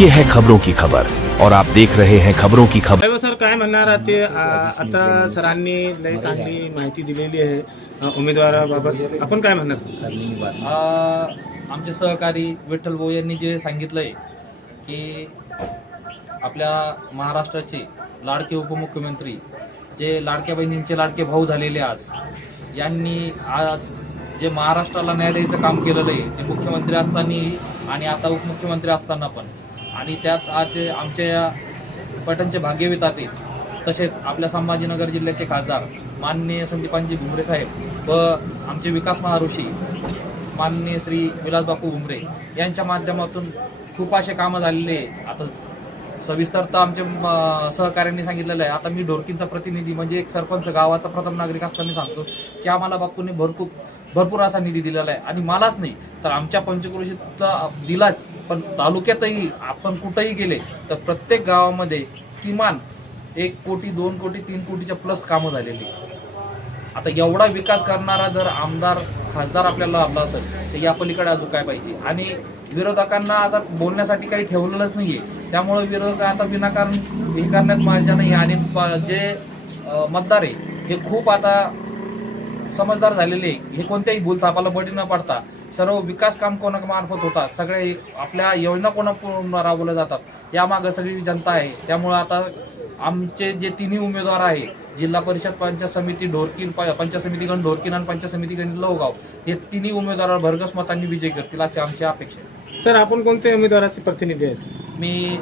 ये है खबरों की खबर और आप देख रहे हैं खबरों की खबर। सर काय म्हणणार आहात ते आता सरांनी लई चांगली माहिती दिलेली आहे उमेदवाराबाबत, आपण काय म्हणणार सर? आमचे सहकारी विठ्ठल भाऊ यांनी जे सांगितलंय की आपल्या महाराष्ट्राचे लाडके उपमुख्यमंत्री जे लाडक्या बहिणींचे लाडके भाऊ झालेले यांनी आज जे महाराष्ट्राला न्याय द्यायचं काम केलेलं आहे ते मुख्यमंत्री असताना आणि आता उपमुख्यमंत्री असताना पण, आणि त्यात आज आमच्या या पैठणचे भाग्यवीत आहेत. तसेच आपल्या संभाजीनगर जिल्ह्याचे खासदार माननीय संदीपानजी भुमरे साहेब व आमचे विकास महाऋषी माननीय श्री विलासबापू भुमरे यांच्या माध्यमातून खूप असे कामं झालेले. आता सविस्तर तर आमच्या सहकाऱ्यांनी सांगितलेलं आहे. आता मी ढोरकींचा प्रतिनिधी म्हणजे एक सरपंच गावाचा प्रथम नागरिक असताना सांगतो की आम्हाला बापूंनी भरपूर असा निधी दिलेला आहे, आणि मलाच नाही तर आमच्या पंचक्रोशीत दिलाच, पण तालुक्यातही आपण कुठंही गेले तर प्रत्येक गावामध्ये किमान 1 कोटी 2 कोटी 3 कोटीच्या प्लस कामं झालेली. आता एवढा विकास करणारा जर आमदार खासदार आपल्याला लाभला असेल तर या पलीकडे अजून काय पाहिजे. आणि विरोधकांना आता बोलण्यासाठी काही ठेवलेलंच नाहीये, त्यामुळे विरोधक आता विनाकारण हे करण्यात माझ्या नाही. आणि जे मतदार आहे हे खूप आता समजदार झालेले, हे कोणत्याही भूलथापाला बळी न पडता सर्व विकास काम कोणामार्फत होतात, सगळे आपल्या योजना कोणाकडून राबवल्या जातात यामागं सगळी जनता आहे. त्यामुळे आता आमचे जे तिन्ही उमेदवार आहे जिल्हा परिषद पंचायत समिती ढोरकीन, पंचायत समिती गण ढोरकीन आणि पंचायत समिती गण लवगाव हे तिन्ही उमेदवार भरघोस मतांनी विजय करतील अशी आमची अपेक्षा आहे. सर आपण कोणत्या उमेदवाराचे प्रतिनिधी आहे? मी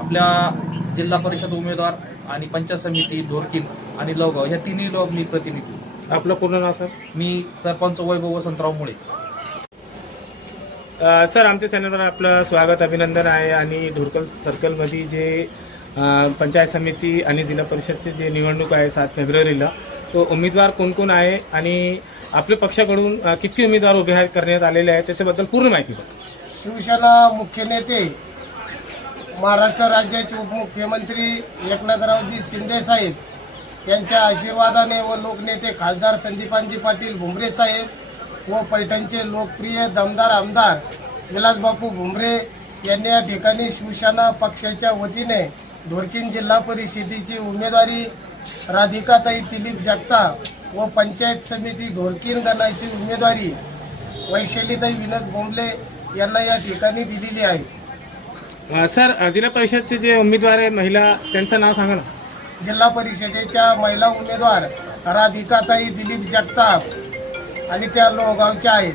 आपल्या जिल्हा परिषद उमेदवार आणि पंचायत समिती ढोरकीन आणि लवगाव ह्या तिन्ही लोक मी प्रतिनिधी. आपलं पूर्ण नाव सर? मी सरपंच वैभव वसंतराव मुळे. सर आमच्या चॅनलवर आपलं स्वागत अभिनंदन आहे. आणि ढोरकल सर्कलमध्ये जे पंचायत समिती आणि जिल्हा परिषदचे जे निवडणूक आहे 7 फेब्रुवारीला, तो उमेदवार कोण कोण आहे आणि आपल्या पक्षाकडून किती उमेदवार उभे करण्यात आलेले आहेत त्याच्याबद्दल पूर्ण माहिती द्या. शिवसेना मुख्य नेते महाराष्ट्र राज्याचे उपमुख्यमंत्री एकनाथरावजी शिंदे साहेब यांच्या आशीर्वादाने व लोकनेते खासदार संदीपानजी पाटील भुमरे साहेब व पैठणचे लोकप्रिय दमदार आमदार विलासबापू भुमरे यांनी या ठिकाणी शिवसेना पक्षाच्या वतीने ढोरकीन जिल्हा परिषदेची उमेदवारी राधिकाताई दिलीप जगताप व पंचायत समिती ढोरकीन गणाची उमेदवारी वैशालीताई विनोद बोंबले यांना या ठिकाणी दिलेली आहे. सर जिल्हा परिषदचे जे उमेदवार आहे महिला, त्यांचं नाव सांगा ना. जिल्हा परिषदेच्या महिला उमेदवार राधिकाताई दिलीप जगताप आणि त्या लोहगावच्या आहेत.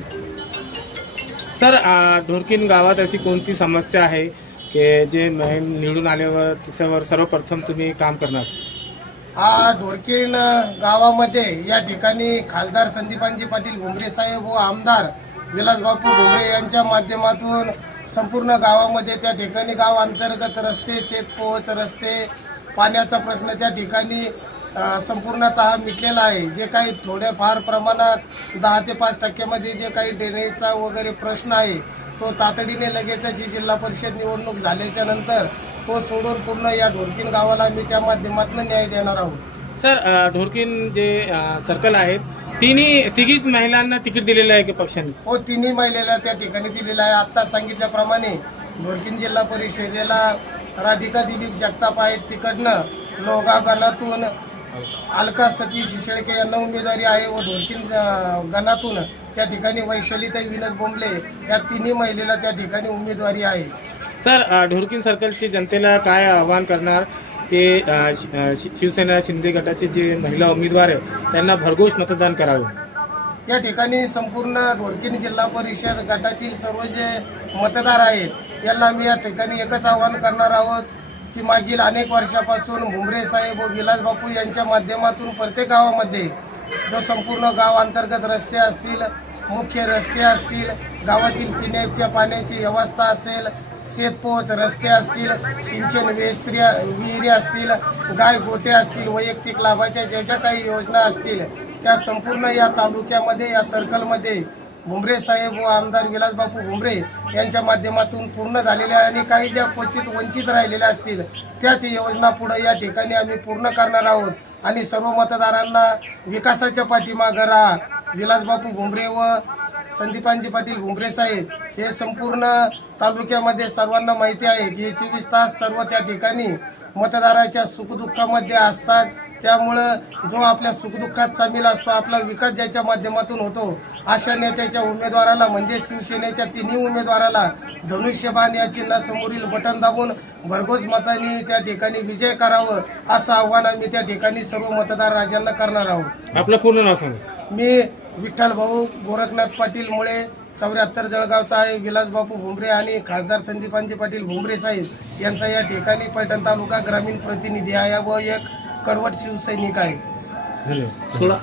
सर ढोरकीन गावात अशी कोणती समस्या आहे की जे निवडून आल्यावर त्याच्यावर सर्वप्रथम तुम्ही काम करणार? ढोरकीन गावामध्ये या ठिकाणी खासदार संदीपानजी पाटील भुमरे साहेब व आमदार विलासबापू भुमरे यांच्या माध्यमातून संपूर्ण गावामध्ये त्या ठिकाणी गाव अंतर्गत रस्ते, शेतपोच रस्ते, पाण्याचा प्रश्न त्या ठिकाणी संपूर्णतः मिटलेला आहे. जे काही थोड्याफार प्रमाणात 10 ते 5% जे काही ड्रेनेजचा वगैरे प्रश्न आहे तो तातडीने लगेचच ही जिल्हा परिषद निवडणूक झाल्याच्या नंतर तो सोडून पूर्ण या ढोरकीन गावाला मी त्या माध्यमातून न्याय देणार आहोत. सर ढोरकीन जे सर्कल आहेत तिघीच महिलांना तिकीट दिलेलं आहे की पक्षाने? हो, तिन्ही महिलेला त्या ठिकाणी दिलेला आहे. आत्ता सांगितल्याप्रमाणे ढोरकीन जिल्हा परिषदेला राधिका दिलीप जगताप आहेत, तिकडनं लोहगाव गणातून अलका सतीश शेळके यांना उमेदवारी आहे व ढोरकीन गणातून त्या ठिकाणी वैशालीताई विनोद बोंबले या तिन्ही महिलेला त्या ठिकाणी उमेदवारी आहे. सर ढोरकीन सर्कलची जनतेला काय आवाहन करणार ते शिवसेना शिंदे गटाचे जे महिला उमेदवार आहे त्यांना भरघोस मतदान करावे? या ठिकाणी संपूर्ण ढोरकीन जिल्हा परिषद गटातील सर्व जे मतदार आहेत यांना मी या ठिकाणी एकच आवाहन करणार आहोत की मागील अनेक वर्षापासून भुमरे साहेब व विलासबापू यांच्या माध्यमातून प्रत्येक गावामध्ये जो संपूर्ण गाव अंतर्गत रस्ते असतील, मुख्य रस्ते असतील, गावातील पिण्याच्या पाण्याची व्यवस्था असेल, शेतपोच रस्ते असतील, सिंचन विहिरी असतील, गाय गोटे असतील, वैयक्तिक लाभाच्या ज्या काही योजना असतील त्या संपूर्ण या तालुक्यामध्ये या सर्कलमध्ये भुमरे साहेब व आमदार विलासबापू भुमरे यांच्या माध्यमातून पूर्ण झालेल्या आणि काही ज्या क्वचित वंचित राहिलेल्या असतील त्याच योजना पुढे या ठिकाणी आम्ही पूर्ण करणार आहोत. आणि सर्व मतदारांना विकासाच्या पाठीमागे राहा. विलासबापू भुमरे व संदीपानजी पाटील भुमरे साहेब हे संपूर्ण तालुक्यामध्ये सर्वांना माहिती आहे की 24 तास सर्व त्या ठिकाणी मतदाराच्या सुखदुःखामध्ये असतात. त्यामुळं जो आपल्या सुखदुःखात सामील असतो, आपला विकास ज्याच्या माध्यमातून होतो, अशा नेत्याच्या उमेदवाराला म्हणजे शिवसेनेच्या तिन्ही उमेदवाराला धनुष्यबाण या चिन्हासमोरील बटन दाबून भरघोस मतांनी त्या ठिकाणी विजय करावं असं आव्हान आम्ही त्या ठिकाणी सर्व मतदार राजांना करणार आहोत. आपलं पूर्ण नाव सांगा. मी विठ्ठल भाऊ गोरखनाथ पाटील मुळे 74 जळगावचा आहे. विलासबापू भुमरे आणि खासदार संदीपांजी पाटील भुमरे साहेब यांचा या ठिकाणी पैठण तालुका ग्रामीण प्रतिनिधी आहे व एक कडवट शिवसैनिक आहे. धन्यवाद. थोडा